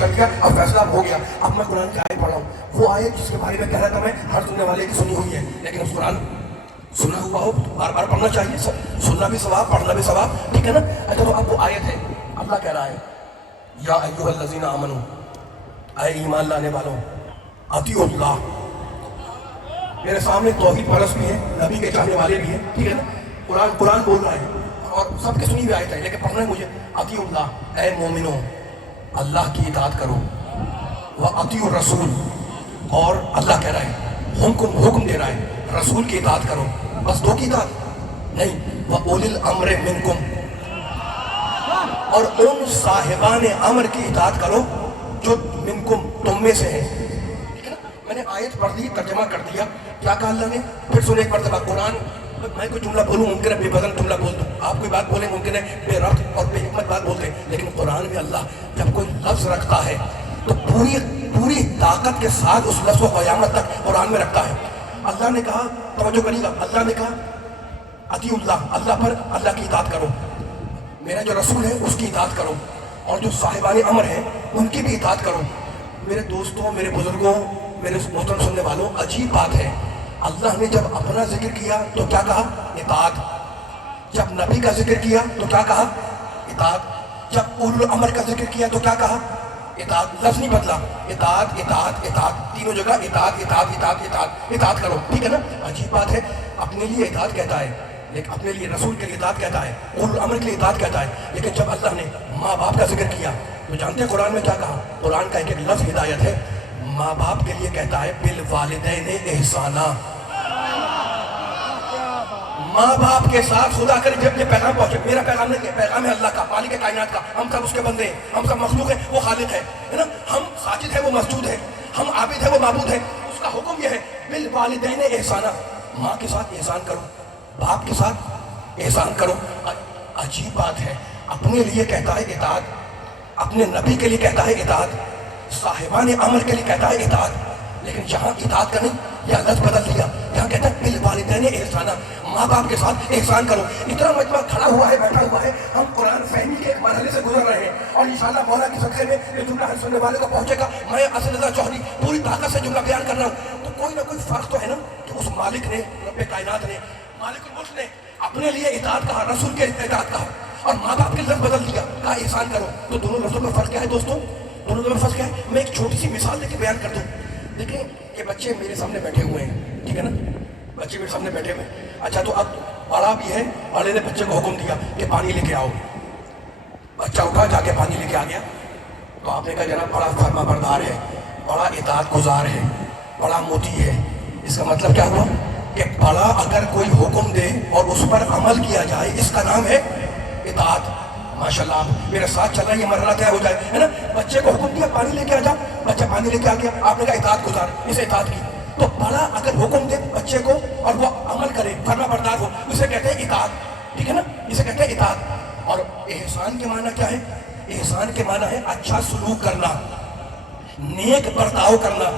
چل گیا اور فیصلہ ہو گیا. اب میں قرآن کی آیت پڑھ رہا ہوں, وہ آیت جس کے بارے میں کہہ رہا تھا میں ہر سننے والے کی سنی ہوئی ہے, لیکن اس قرآن سنا ہوا ہو بار بار پڑھنا چاہیے, سننا بھی ثواب, پڑھنا بھی ثواب, ٹھیک ہے نا. اچھا تو اب وہ آیت ہے, اللہ کہہ رہا ہے یا ایھا الذین آمنوا, اے ایمان لانے والوں, اطیعوا اللہ. میرے سامنے توحید پرست بھی ہے, نبی کے چاہنے والے بھی ہیں, ٹھیک ہے نا. قرآن بول رہا ہے اور سب کے سنی ہوئی آیت ہے, لیکن پڑھنا ہے مجھے. اطیعوا اللہ, اے مومنوں اللہ کی اطاعت کرو, وَأَطِیعُوا الرَّسُولَ, اور اللہ کہہ رہا ہے حکم دے رہا ہے رسول کی اطاعت کرو. بس دو کی اطاعت نہیں, وَأُولِي الْأَمْرِ مِنْکُمْ, اور ان صاحبان امر کی اطاعت کرو جو منکم تم میں سے ہیں. ٹھیک ہے نا. میں نے آیت پڑھ دی, ترجمہ کر دیا, کیا کہا اللہ نے, پھر سنے ایک مرتبہ. قرآن میں کوئی جملہ بولوں ممکن ہے بے وزن جملہ بول دوں, آپ کوئی بات بولیں ممکن ہے بے ربط اور بے حکمت بات بولتے ہیں, لیکن قرآن میں اللہ جب کوئی لفظ رکھتا ہے تو پوری طاقت کے ساتھ اس لفظ کو قیامت تک قرآن میں رکھتا ہے. اللہ نے کہا, توجہ کریے گا, اللہ نے کہا اطیعوا اللہ, اللہ پر اللہ کی اطاعت کرو, میرا جو رسول ہے اس کی اطاعت کرو, اور جو صاحبان امر ہیں ان کی بھی اطاعت کرو. میرے دوستوں, میرے بزرگوں, میرے محترم سننے والوں, عجیب بات ہے, اللہ نے جب اپنا ذکر کیا تو کیا کہا, اطاعت. جب نبی کا ذکر کیا تو کیا کہا, اطاعت. جب اولو الامر کا ذکر کیا تو کیا کہا, اطاعت. لفظ نہیں بدلا, اطاعت اطاعت اطاعت, تینوں جگہ اطاعت اطاعت اطاعت اطاعت اطاعت کرو, ٹھیک ہے نا. عجیب بات ہے, اپنے لیے اطاعت کہتا ہے, لیکن اپنے لیے رسول کے لیے اطاعت کہتا ہے, اولو الامر کے لیے اطاعت کہتا ہے, لیکن جب اللہ نے ماں باپ کا ذکر کیا تو جانتے ہیں قرآن میں کیا کہا. قرآن کا ایک لفظ ہدایت ہے, ماں باپ کے لیے کہتا ہے بالوالدین احسانا. ماں باپ کے ساتھ خدا کرے جب یہ پیغام پہنچے, میرا پیغام نہیں ہے, پیغام ہے اللہ کا, مالک کائنات کا, ہم سب اس کے بندے ہیں, ہم سب مخلوق ہیں, وہ خالق ہے نا. ہم ساجد ہیں, وہ مسجود ہے, ہم عابد ہیں, وہ معبود ہے. اس کا حکم یہ ہے بالوالدین احسانا, ماں کے ساتھ احسان کرو, باپ کے ساتھ احسان کرو. عجیب بات ہے, اپنے لیے کہتا ہے اطاعت, اپنے نبی کے لیے کہتا ہے اطاعت, صاحبان امر کے لیے کہتا ہے اطاعت, لیکن جہاں اطاعت کا نہیں, یہ لفظ بدل دیا, یہاں کہتا ہے بالوالدین احسانا, ماں باپ کے ساتھ احسان کرو. اتنا مجمع کھڑا ہوا ہے, بیٹھا ہوا ہے, ہم قرآن فہمی کے ایک مرحلے سے گزر رہے ہیں, اور انشاءاللہ مولا کے صدقے میں یہ جملہ ہر سننے والے کو پہنچے گا. میں اسد رضا چوہدری پوری طاقت سے جملہ بیان کر رہا ہوں, تو کوئی نہ کوئی فرق تو ہے نا کہ اس مالک نے, رب کائنات نے, مالک الملک نے اپنے لیے اطاعت کہا, رسول کے اطاعت کہا, اور ماں باپ کے لفظ بدل دیا, کہا احسان کرو. تو دونوں لفظوں میں فرق کیا ہے دوستوں, دونوں میں فرق کیا ہے. میں ایک چھوٹی سی مثال دے کے بیان کر دوں. دیکھیں یہ بچے میرے سامنے بیٹھے ہوئے ہیں, ٹھیک ہے نا, بچے میرے سامنے بیٹھے ہوئے ہیں. اچھا تو اب بڑا بھی ہے, بڑے نے بچے کو حکم دیا کہ پانی لے کے آؤ. بچہ اٹھا, جا کے پانی لے کے آ گیا. تو آپ نے کہا جناب بڑا فرما بردار ہے, بڑا اطاعت گزار ہے, بڑا موتی ہے. اس کا مطلب کیا ہوا کہ بڑا اگر کوئی حکم دے اور اس پر عمل کیا جائے, اس کا نام ہے اطاعت. ماشاءاللہ میرے ساتھ چل رہا ہے, یہ مرحلہ طے ہو جائے, ہے نا. بچے کو حکم دیا پانی لے کے آ جا, بچہ پانی لے کے آ گیا, آپ نے کہا اطاعت گزار, اسے اطاعت کی. تو بڑا اگر حکم دے بچے کو اور وہ عمل کرے, فرما بردار ہو, اسے کہتے ہیں اطاعت, ٹھیک ہے نا, اسے کہتے ہیں اطاعت. اور احسان کے معنی کیا ہے, احسان کے معنی ہے اچھا سلوک کرنا, نیک برتاؤ کرنا.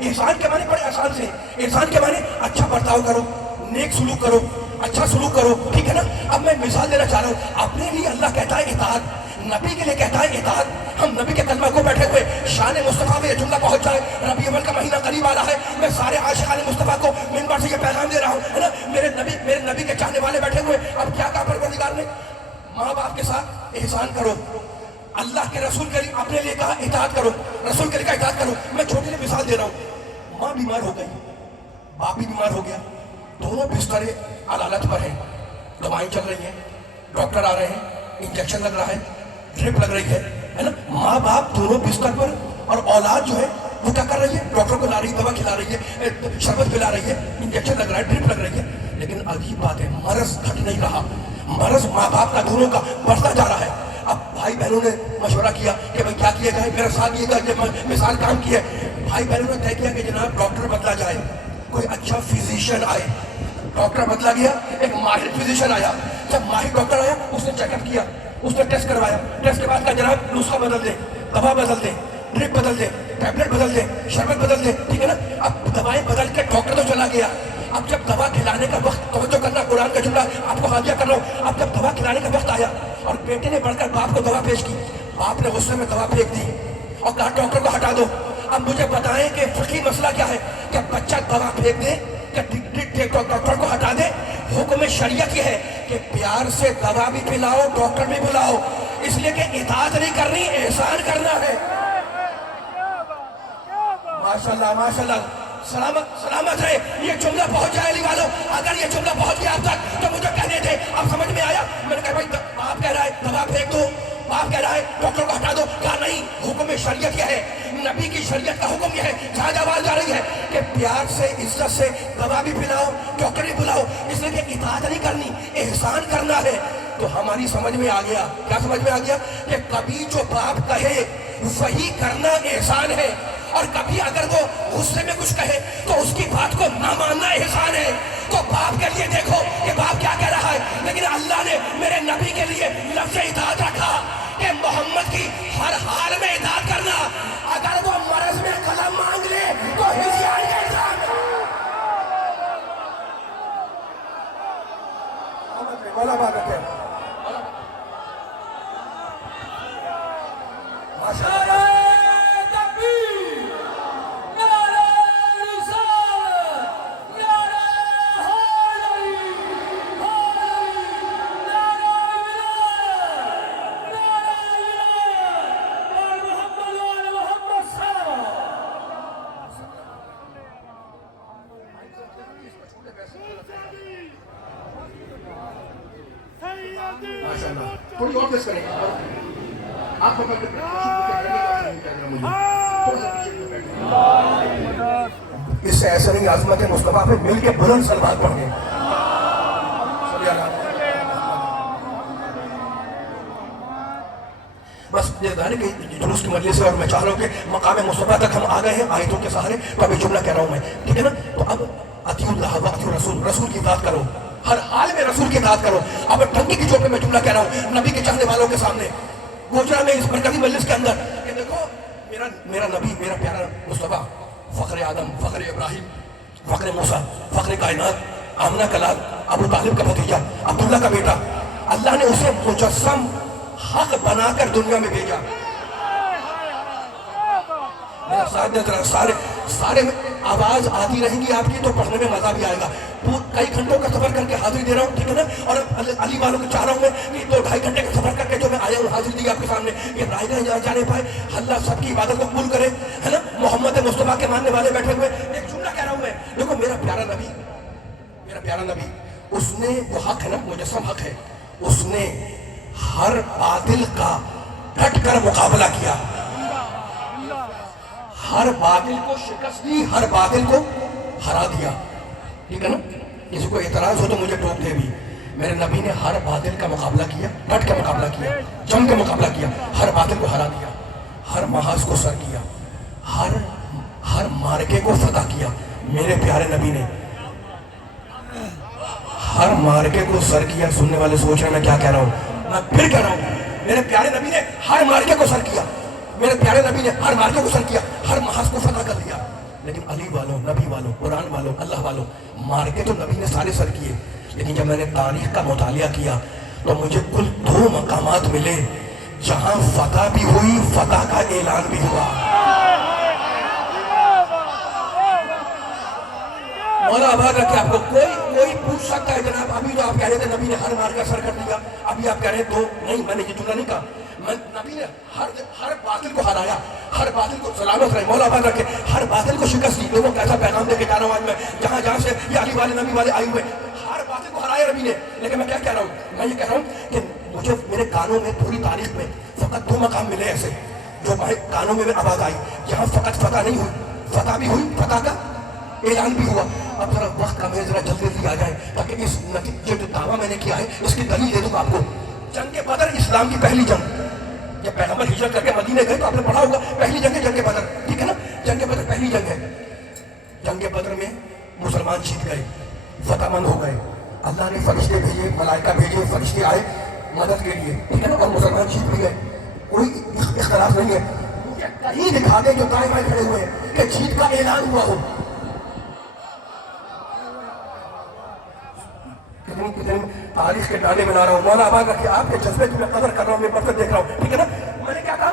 احسان کے معنی بڑے آسان سے, احسان کے معنی اچھا برتاؤ کرو, نیک سلوک کرو, اچھا سلوک کرو, ٹھیک ہے نا. اب میں مثال دینا چاہ رہا ہوں, اپنے لیے اللہ کہتا ہے اطاعت, نبی کے لیے کہتا ہے اطاعت. ہم نبی کے کلمہ کو بیٹھے ہوئے شان مصطفیٰ میں یہ جملہ پہنچ جائے, ربیع الاول کا مہینہ قریب آ رہا ہے, میں سارے عاشقان مصطفیٰ کو منبر سے یہ پیغام دے رہا ہوں, ہے نا. میرے نبی کے چاہنے والے بیٹھے ہوئے, اب کیا کہا پروردگار نے, ماں باپ کے ساتھ احسان کرو, اللہ کے رسول کے لیے اپنے لیے کہا اطاعت کرو, رسول کے لیے کہا اطاعت کرو. میں چھوٹی سی مثال دے رہا ہوں, ماں بیمار ہو گئی, باپ بھی بیمار ہو گیا, دونوں بستر علالت پر ہیں, دوائیں چل رہی ہیں, ڈاکٹر آ رہے ہیں, انجیکشن لگ رہا ہے, ڈرپ لگ رہی ہے نا. ماں باپ دونوں بستر پر, اور اولاد جو ہے وہ کیا کر رہی ہے, ڈاکٹر کو لا رہی ہے, دوا کھلا رہی ہے, شربت پلا رہی ہے, انجیکشن لگ رہا ہے, ڈرپ لگ رہی ہے. لیکن عجیب بات ہے, مرض گھٹ نہیں رہا, مرض ماں باپ کا دونوں کا بڑھتا جا رہا ہے. اب بھائی بہنوں نے مشورہ کیا کہ بھائی کیا کیا جائے, میرا ساتھ یہ مثال کام کی ہے. بھائی بہنوں نے طے کیا کہ جناب ڈاکٹر بدلا جائے, کوئی اچھا فزیشین آئے. ڈاکٹر بدلا گیا, ایک ماہر فزیشین آیا. جب ماہر ڈاکٹر آیا, اس نے چیک اپ کیا, اس نے ٹیسٹ کروایا, ٹیسٹ کے بعد کہا جناب نسخہ بدل دیں, دوا بدل دیں, ڈرپ بدل دیں, ٹیبلٹ بدل دیں, شربت بدل دیں, ٹھیک ہے نا. اب دوائیں بدل کے ڈاکٹر تو چلا گیا. اب جب دوا کھلانے کا وقت, توجہ کرنا, قرآن کا جملہ آپ کو حاضر کر رہا ہوں, اب جب دوا کھلانے کا وقت آیا اور بیٹے نے بڑھ کر باپ کو دوا پیش کی, باپ نے غصے میں دوا پھینک دی, اور کہا ڈاکٹر کو ہٹا دو. اب مجھے بتائیں کہ فقہی مسئلہ کیا ہے کہ بچہ دوا پھینک دے کہ ڈاکٹر کو ہٹا دے؟ حکم شریعت یہ ہے کہ پیار سے دوا بھی پلاؤ ڈاکٹر بھی بلاؤ، اس لیے کہ اطاعت نہیں کرنی، احسان کرنا ہے. ماشاءاللہ ماشاءاللہ، سلامت ہے. یہ جملہ پہنچ جائے علی والوں، اگر یہ جملہ پہنچ گیا اب تک تو مجھے کہنے تھے. اب سمجھ میں آیا؟ میں نے کہا بھائی باپ کہہ رہا ہے دوا پھینک دو، باپ کہہ رہا ہے ڈاکٹر کو ہٹا دو. کہا نہیں، حکم شریعت یہ ہے، نبی کی شریعت کا حکم یہ ہے، جہاں آواز جا رہی ہے کہ پیار سے عزت سے دوا بھی پلاؤ ڈاکٹر بھی بلاؤ، اس لیے کہ اطاعت نہیں کرنی، احسان کرنا ہے. تو ہماری سمجھ میں آ گیا، کیا سمجھ میں آ گیا؟ کہ کبھی جو باپ کہے وہی کرنا احسان ہے، اور کبھی اگر وہ غصے میں کچھ کہے تو اس کی بات کو نہ ماننا احسان ہے. تو باپ کے لیے دیکھو کہ باپ کیا کہہ رہا ہے، لیکن اللہ نے میرے نبی کے لیے لفظ اطاعت رکھا کہ محمد کی ہر حال میں اطاعت کرنا. اگر وہ مرض میں قلم مانگ لے تو ہزیان کے احسان. مولا بات رکھے ماشاءاللہ. تھوڑی اور دس کریں آپ اس سے ایسا نہیں، عظمت مصطفیٰ پہ مل کے بلند سلوات پڑھ گئے. بس یہ ظاہر کہ جلوس کی مجلس ہے اور میں چاہ رہا ہوں کہ مقام مصطفیٰ تک ہم آ گئے ہیں آیتوں کے سہارے. تو ابھی جملہ کہہ رہا ہوں میں، ٹھیک ہے نا؟ تو اب اطیعوا اللہ واطیعوا الرسول، رسول کی اطاعت کرو، ہر حال میں رسول کی اطاعت کرو. اب ڈھنگی کی چوٹ پہ میں جملہ کہہ رہا ہوں نبی کے چاہنے والوں کے سامنے گوجرا میں اس مرکزی مجلس کے اندر کہ دیکھو میرا نبی، میرا پیارا مصطفیٰ، فخر آدم، فخر ابراہیم، فخر موسیٰ، فخر کائنات، آمنہ کا لال، ابو طالب کا بھتیجا، عبداللہ کا بیٹا، اللہ نے اسے مجسم حق بنا کر دنیا میں بھیجا. سارے آواز آتی رہیں گی آپ کی تو پڑھنے میں مزہ بھی آئے گا. کئی گھنٹوں کا سفر کر کے حاضری دے رہا ہوں، ٹھیک ہے نا؟ اور علی والوں کو چاہ رہا ہوں میں کہ 2-2.5 گھنٹے کا سفر کر کے جو میں آیا ہوں حاضری دی آپ کے سامنے، یہ رائے گاہ جانے پائے. اللہ سب کی عبادت کو قبول کرے، ہے نا؟ محمد مصطفیٰ کے ماننے والے بیٹھے ہوئے ایک جملہ کہہ رہا ہوں میں. دیکھو میرا پیارا نبی، اس نے وہ حق ہے نا، مجسم حق ہے، اس نے ہر باطل کا ڈٹ کر مقابلہ کیا، ہر باطل کو شکست دی، ہر باطل کو ہرا دیا. ٹھیک ہے نا؟ کسی کو اعتراض ہو تو مجھے ٹوک دے بھی. میرے نبی نے ہر باطل کا مقابلہ کیا، ڈٹ کے مقابلہ کیا، جم کے مقابلہ کیا، ہر باطل کو ہرا دیا، ہر محاذ کو سر کیا، ہر مارکے کو فتح کیا. میرے پیارے نبی نے ہر مارکے کو سر کیا. سننے والے سوچ رہے ہیں میں کیا کہہ رہا ہوں، میں پھر کہہ رہا ہوں میرے پیارے نبی نے ہر مارکے کو سر کیا، میرے پیارے نبی نے ہر مارکے کو سر کیا، ہر محاذ کو فتح کر دیا. لیکن علی والوں، نبی والوں، قرآن والوں، اللہ والوں، مارکے تو نبی نے سارے سر کیے، لیکن جب میں نے تاریخ کا مطالعہ کیا تو مجھے کل 2 مقامات ملے جہاں فتح بھی ہوئی، فتح کا اعلان بھی ہوا. مولا آباد رکھے آپ کو. کوئی پوچھ سکتا ہے جناب ابھی تو آپ کہہ رہے تھے نبی نے ہر مار کا سر کر دیا، ابھی آپ کہہ رہے ہیں 2 نہیں، میں نے یہ جملہ نہیں کہا. نبی نے ہر باطل کو ہرایا، ہر باطل کو سلامت رہے. مولا آباد رکھے ہر باطل کو شکست دی. دیکھو کیسا پیغام دے کے جا رہا ہوں آج میں، جہاں سے یہ علی والے نبی والے آئے ہوئے، ہر باطل کو ہرایا نبی نے. لیکن میں کیا کہہ رہا ہوں، میں یہ کہہ رہا ہوں کہ مجھے میرے کانوں میں پوری تاریخ میں فقط 2 مقام ملے ایسے جو ہمارے کانوں میں آواز آئی جہاں فقط فتح نہیں ہوئی، فتح بھی ہوئی، فتح کا اعلان بھی ہوا. اب ذرا وقت کا میں ذرا جلدی آ جائے تاکہ اس نتیجے جو دعویٰ میں نے کیا ہے اس کی دلیل دے دوں آپ کو. جنگ بدر اسلام کی پہلی جنگ، جب پیغمبر ہجرت کر کے مدینے گئے تو آپ نے پڑھا ہوگا پہلی جنگ ہے جنگ بدر، ٹھیک ہے نا؟ جنگ بدر پہلی جنگ ہے. جنگ بدر میں مسلمان جیت گئے، فتح مند ہو گئے. اللہ نے فرشتے بھیجے، ملائکہ بھیجے، فرشتے آئے مدد کے لیے، ٹھیک ہے نا؟ اور مسلمان جیت بھی گئے، کوئی اختلاف نہیں ہے. مجھے کہیں دکھا دیں جو دائیں بائیں کھڑے ہوئے ہیں کہ جیت کا اعلان ہوا ہو. کتنی تاریخ کے ڈانے میں لا رہا ہوں. مولا آباد رکھے آپ کے جذبے کی میں قدر کر رہا ہوں، میں برکت دیکھ رہا ہوں، ٹھیک ہے نا؟ میں نے کیا کہا؟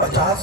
50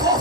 2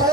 2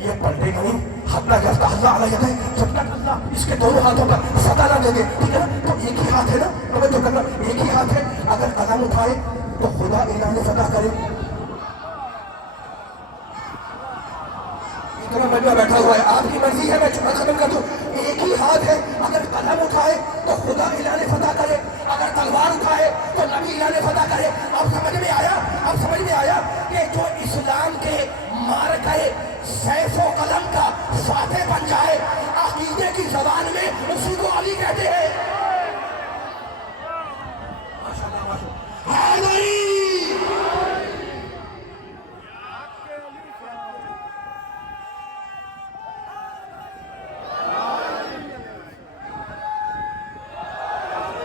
یہ پلٹے گا نہیں حتیٰ کہ اللہ علیہ ہے جب تک اللہ اس کے دونوں ہاتھوں پر فتح نہ دے دے. ٹھیک ہے نا؟ تو ایک ہی ہاتھ ہے نا, توجہ کرنا, ایک ہی ہاتھ ہے. اگر قلم اٹھائے تو خدا اعلان فتح کرے. اتنا مجمع بیٹھا ہوا ہے, آپ کی مرضی ہے, میں ختم کر دوں. ایک ہی ہاتھ ہے, اگر قلم اٹھائے تو خدا اعلان فتح کرے, اگر تلوار اٹھائے تو نبی اعلان فتح کرے. اب سمجھ میں آیا, اب سمجھ میں آیا کہ جو اسلام کے مار گئے سیف و قلم کا فاتح بن جائے, عقیدے کی زبان میں اسی کو علی کہتے ہیں.